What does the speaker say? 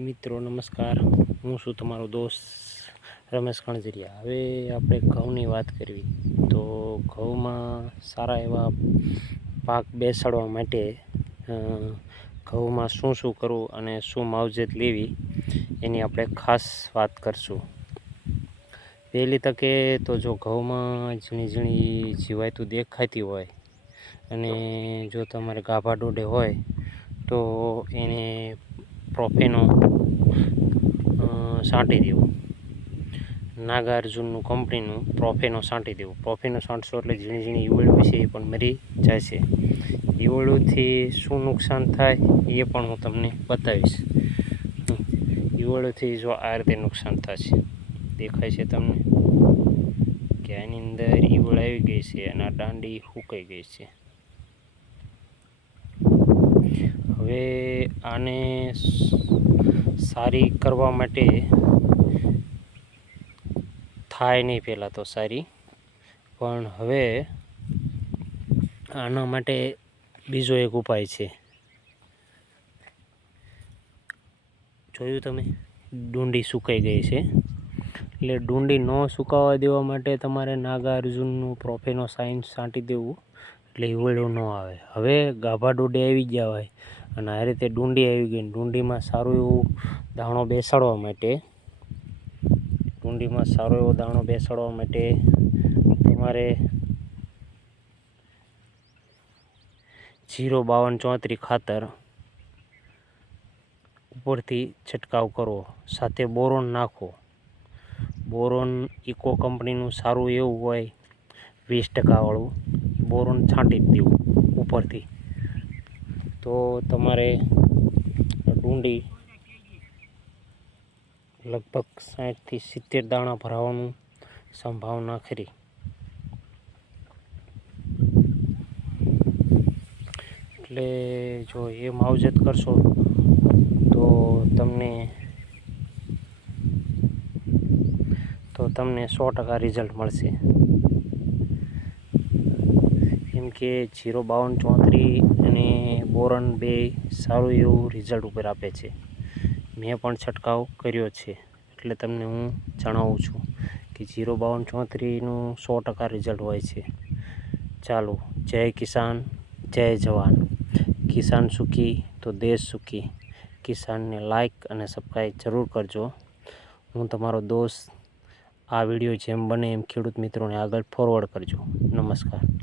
મિત્રો, નમસ્કાર. હું છું તમારો દોસ્ત રમેશ કણજરિયા હવે આપણે ઘઉંની વાત કરવી, તો ઘઉંમાં સારા એવા પાક બેસાડવા માટે ઘઉંમાં શું શું કરવું અને શું માવજત લેવી, એની આપણે ખાસ વાત કરશું. પહેલી તકે તો જો ઘઉંમાં ઝીણી ઝીણી જીવાતું દેખાતી હોય અને જો તમારે ગાભા ડોડે હોય, તો એને પ્રોફેનો સાંટી દેવું. નાગાર્જુનનું કંપનીનું પ્રોફેનો છાંટી દેવું. પ્રોફેનો છાંટશો એટલે ઝીણી ઝીણી ઈવળ છે એ પણ મરી જાય છે. ઈવળોથી શું નુકસાન થાય એ પણ હું તમને બતાવીશ. હમ. જો આ રીતે નુકસાન થશે, દેખાય છે તમને કે આની અંદર ઈવળ આવી ગઈ છે અને દાંડી હુકાઈ ગઈ છે. હવે આને સારી કરવા માટે થાય નહીં પહેલાં તો સારી. પણ હવે આના માટે બીજો એક ઉપાય છે. જોયું તમે? ડુંડી સુકાઈ ગઈ છે. એટલે ડુંડી ન સુકાવા દેવા માટે તમારે નાગાર્જુનનું પ્રોફેનો સાઇન છાંટી દેવું. એટલે ઈવળું ન આવે. હવે ગાભા ડોડે આવી ગયા હોય. અને આ રીતે ડુંડી આવી ગઈ ડુંડીમાં સારું એવું દાણો બેસાડવા માટે, ડુંડીમાં સારો એવો દાણો બેસાડવા માટે તમારે જીરો બાવન ચોત્રીસ ખાતર ઉપરથી છંટકાવ કરવો, સાથે બોરોન નાખો બોરોન ઇકો કંપનીનું સારું એવું હોય વીસ ટકાવાળું બોરોન છાંટી દેવું ઉપરથી. તો તમારે ડુંડી લગભગ સાઠથી સિત્તેર દાણા ભરાવાનું સંભાવના ખરી. એટલે જો એ માવજત કરશો તો તમને તો તમને સો ટકા રિઝલ્ટ મળશે. કેમ કે જીરો બાવન ચોત્રીસ અને બોરન બે સારું એવું રિઝલ્ટ ઉપર આપે છે. મેં પણ છંટકાવ કર્યો છે. એટલે તમને હું જણાવું છું કે જીરો બાવન ચોત્રીસનું સો ટકા રિઝલ્ટ હોય છે. ચાલો, જય કિસાન, જય જવાન. કિસાન સુખી તો દેશ સુખી. કિસાનને લાઈક અને સબસ્ક્રાઈબ જરૂર કરજો. હું તમારો દોસ્ત આ વીડિયો જેમ બને એમ ખેડૂત મિત્રોને આગળ ફોરવર્ડ કરજો. નમસ્કાર.